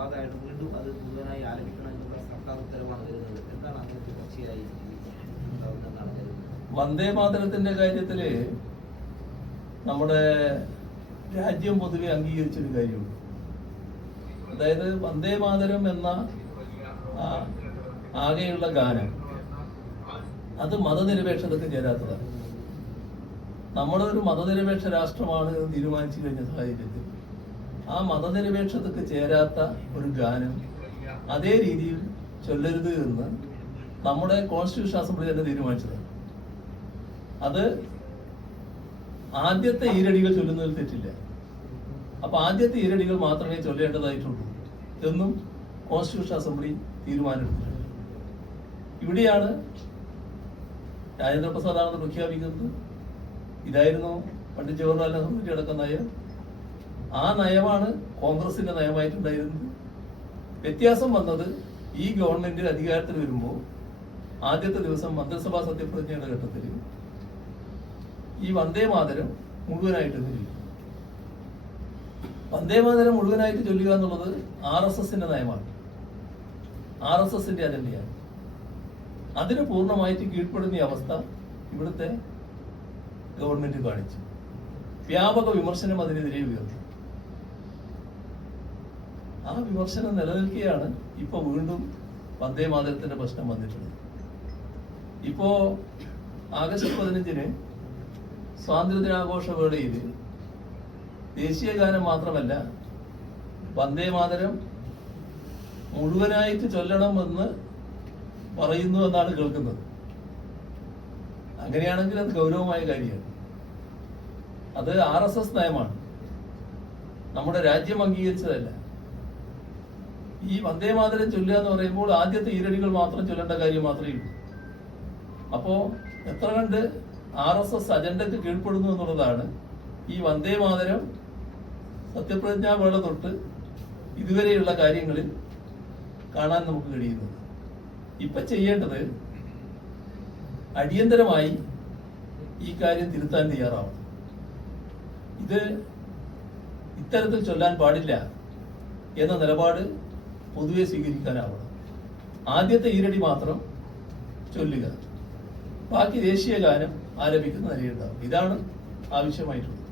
വിവാദമായിട്ട് വീണ്ടും അത് മുഴുവനായി ആലപിക്കണം എന്നുള്ള സർക്കാർ ഉത്തരവാണ് വരുന്നത്. എന്താണ് അങ്ങനത്തെ ചർച്ചയായി ഉണ്ടാവുന്നതെന്നാണ് കരുതുന്നത്? വന്ദേ മാതരത്തിന്റെ കാര്യത്തില് നമ്മുടെ രാജ്യം പൊതുവെ അംഗീകരിച്ചൊരു കാര്യമുണ്ട്. അതായത് വന്ദേ മാതരം എന്ന ആകെയുള്ള ഗാനം അത് മതനിരപേക്ഷതയ്ക്ക് ചേരാത്തതാണ്. നമ്മുടെ ഒരു മതനിരപേക്ഷ രാഷ്ട്രമാണ് എന്ന് തീരുമാനിച്ചു കഴിഞ്ഞ സാഹചര്യത്തിൽ ആ മതനിരപേക്ഷതയ്ക്ക് ചേരാത്ത ഒരു ഗാനം അതേ രീതിയിൽ ചൊല്ലരുത് എന്ന് നമ്മുടെ കോൺസ്റ്റിറ്റ്യൂഷൻ അസംബ്ലി തന്നെ തീരുമാനിച്ചതാണ്. അത് ആദ്യത്തെ ഈരടികൾ ചൊല്ലുന്നതിൽ തെറ്റില്ല. അപ്പൊ ആദ്യത്തെ ഈരടികൾ മാത്രമേ ചൊല്ലേണ്ടതായിട്ടുള്ളൂ എന്നും കോൺസ്റ്റിറ്റ്യൂഷൻ അസംബ്ലി തീരുമാനമെടുത്തിട്ടുണ്ട്. ഇവിടെയാണ് രാജേന്ദ്ര പ്രസാദാണെന്ന് പ്രഖ്യാപിക്കുന്നത്. ഇതായിരുന്നു പണ്ഡിറ്റ് ജവഹർലാൽ നെഹ്റുവിന്റെ അടക്കം നയം. ആ നയമാണ് കോൺഗ്രസിന്റെ നയമായിട്ടുണ്ടായിരുന്നത്. വ്യത്യാസം വന്നത് ഈ ഗവൺമെന്റ് അധികാരത്തിൽ വരുമ്പോൾ ആദ്യത്തെ ദിവസം മന്ത്രിസഭാ സത്യപ്രതിജ്ഞയുടെ ഘട്ടത്തിൽ ഈ വന്ദേ മാതരം മുഴുവനായിട്ട് ചൊല്ലുക. വന്ദേ മാതരം മുഴുവനായിട്ട് ചൊല്ലുക എന്നുള്ളത് RSSന്റെ നയമാണ്, RSSന്റെ അജണ്ടയാണ്. അതിന് പൂർണ്ണമായിട്ട് കീഴ്പ്പെടുന്ന അവസ്ഥ ഇവിടുത്തെ ഗവൺമെന്റ് കാണിച്ചു. വ്യാപക വിമർശനം അതിനെതിരെ ഉയർന്നു. ആ വിമർശനം നിലനിൽക്കുകയാണ് ഇപ്പൊ വീണ്ടും വന്ദേ മാതരത്തിന്റെ പ്രശ്നം വന്നിട്ടുള്ളത്. ഇപ്പോ ആഗസ്റ്റ് 15-ന് സ്വാതന്ത്ര്യദിനാഘോഷ വേളയിൽ ദേശീയ ഗാനം മാത്രമല്ല വന്ദേ മാതരം മുഴുവനായിട്ട് ചൊല്ലണമെന്ന് പറയുന്നു എന്നാണ് കേൾക്കുന്നത്. അങ്ങനെയാണെങ്കിൽ അത് ഗൗരവമായ കാര്യമാണ്. അത് RSS നയമാണ്, നമ്മുടെ രാജ്യം അംഗീകരിച്ചതല്ല. ഈ വന്ദേ മാതരം ചൊല്ലുക എന്ന് പറയുമ്പോൾ ആദ്യത്തെ ഈരടികൾ മാത്രം ചൊല്ലേണ്ട കാര്യം മാത്രമേ ഉള്ളൂ. അപ്പോ എത്ര കണ്ട് RSS അജണ്ടക്ക് കീഴ്പ്പെടുന്നു എന്നുള്ളതാണ് ഈ വന്ദേ മാതരം സത്യപ്രതിജ്ഞാ വേള തൊട്ട് ഇതുവരെയുള്ള കാര്യങ്ങളിൽ കാണാൻ നമുക്ക് കഴിയുന്നത്. ഇപ്പൊ ചെയ്യേണ്ടത് അടിയന്തരമായി ഈ കാര്യം തിരുത്താൻ തയ്യാറാവണം. ഇത് ഇത്തരത്തിൽ ചൊല്ലാൻ പാടില്ല എന്ന നിലപാട് പൊതുവെ സ്വീകരിക്കാനാവണം. ആദ്യത്തെ ഈരടി മാത്രം ചൊല്ലുക, ബാക്കി ദേശീയ ഗാനം ആലപിക്കുന്ന നിലയുണ്ടാവും. ഇതാണ് ആവശ്യമായിട്ടുള്ളത്.